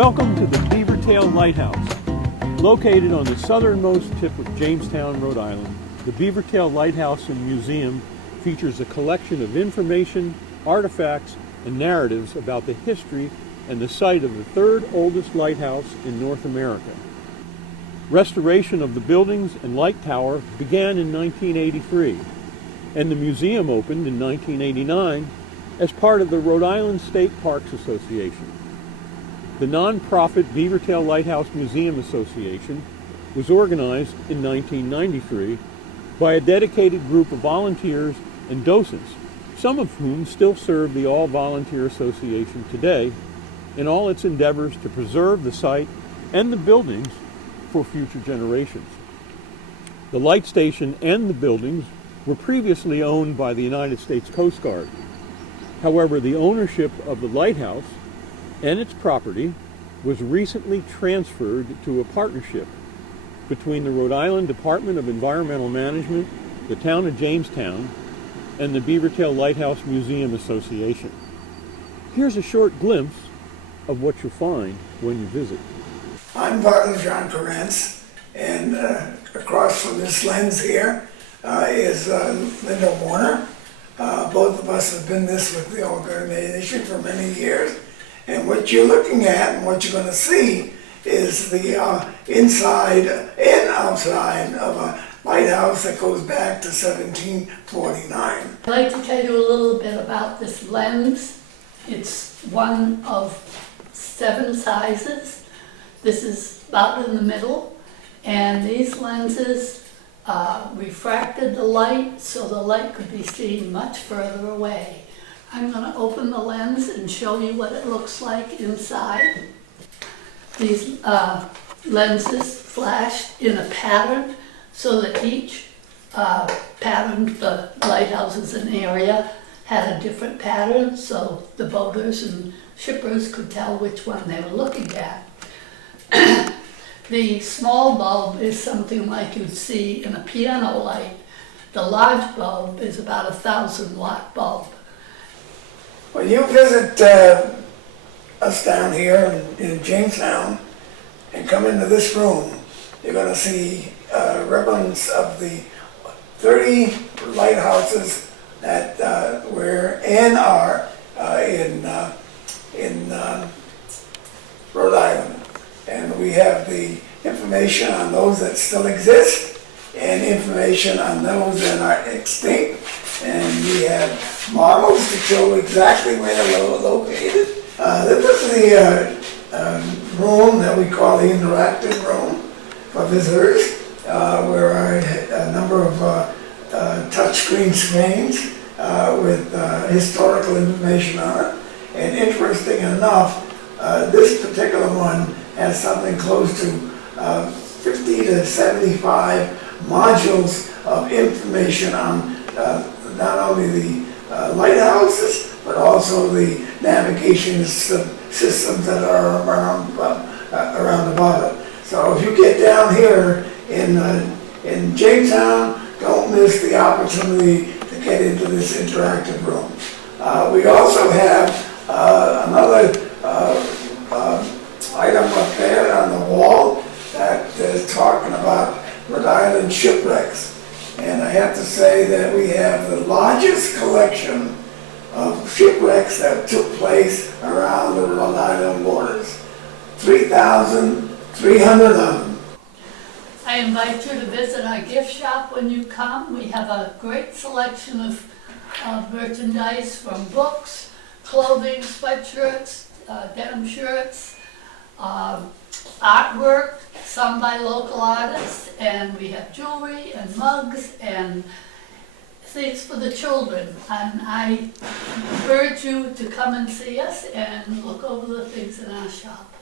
Welcome to the Beavertail Lighthouse. Located on the southernmost tip of Jamestown, Rhode Island, the Beavertail Lighthouse and Museum features a collection of information, artifacts, and narratives about the history and the site of the third oldest lighthouse in North America. Restoration of the buildings and light tower began in 1983, and the museum opened in 1989 as part of the Rhode Island State Parks Association. The non-profit Beavertail Lighthouse Museum Association was organized in 1993 by a dedicated group of volunteers and docents, some of whom still serve the all-volunteer association today in all its endeavors to preserve the site and the buildings for future generations. The light station and the buildings were previously owned by the United States Coast Guard. However, the ownership of the lighthouse and its property was recently transferred to a partnership between the Rhode Island Department of Environmental Management, the town of Jamestown, and the Beavertail Lighthouse Museum Association. Here's a short glimpse of what you'll find when you visit. I'm Barton John Corrence, and across from this lens here is Linda Warner. Both of us have been with the organization for many years. And what you're looking at and what you're going to see is the inside and outside of a lighthouse that goes back to 1749. I'd like to tell you a little bit about this lens. It's one of 7 sizes. This is about in the middle, and these lenses refracted the light so the light could be seen much further away. I'm going to open the lens and show you what it looks like inside. These lenses flashed in a pattern so that each pattern, the lighthouses in the area, had a different pattern so the boaters and shippers could tell which one they were looking at. The small bulb is something like you'd see in a piano light. The large bulb is about a 1,000-watt bulb. When you visit us down here in Jamestown and come into this room, you're going to see ribbons of the 30 lighthouses that were and are in Rhode Island. And we have the information on those that still exist and information on those that are extinct. And we have models to show exactly where they're located. This is the room that we call the interactive room for visitors, where a number of touchscreen screens with historical information on it. And interesting enough, this particular one has something close to 50 to 75 modules of information on not only the lighthouses, but also the navigation systems that are around about it. So if you get down here in Jamestown, don't miss the opportunity to get into this interactive room. We also have another item up there on the wall that is talking about Rhode Island shipwrecks. And I have to say that we have the largest collection of shipwrecks that took place around the Rhode Island waters. 3,300 of them. I invite you to visit our gift shop when you come. We have a great selection of merchandise, from books, clothing, sweatshirts, denim shirts, artwork, some by local artists, and we have jewelry and mugs and things for the children. And I urge you to come and see us and look over the things in our shop.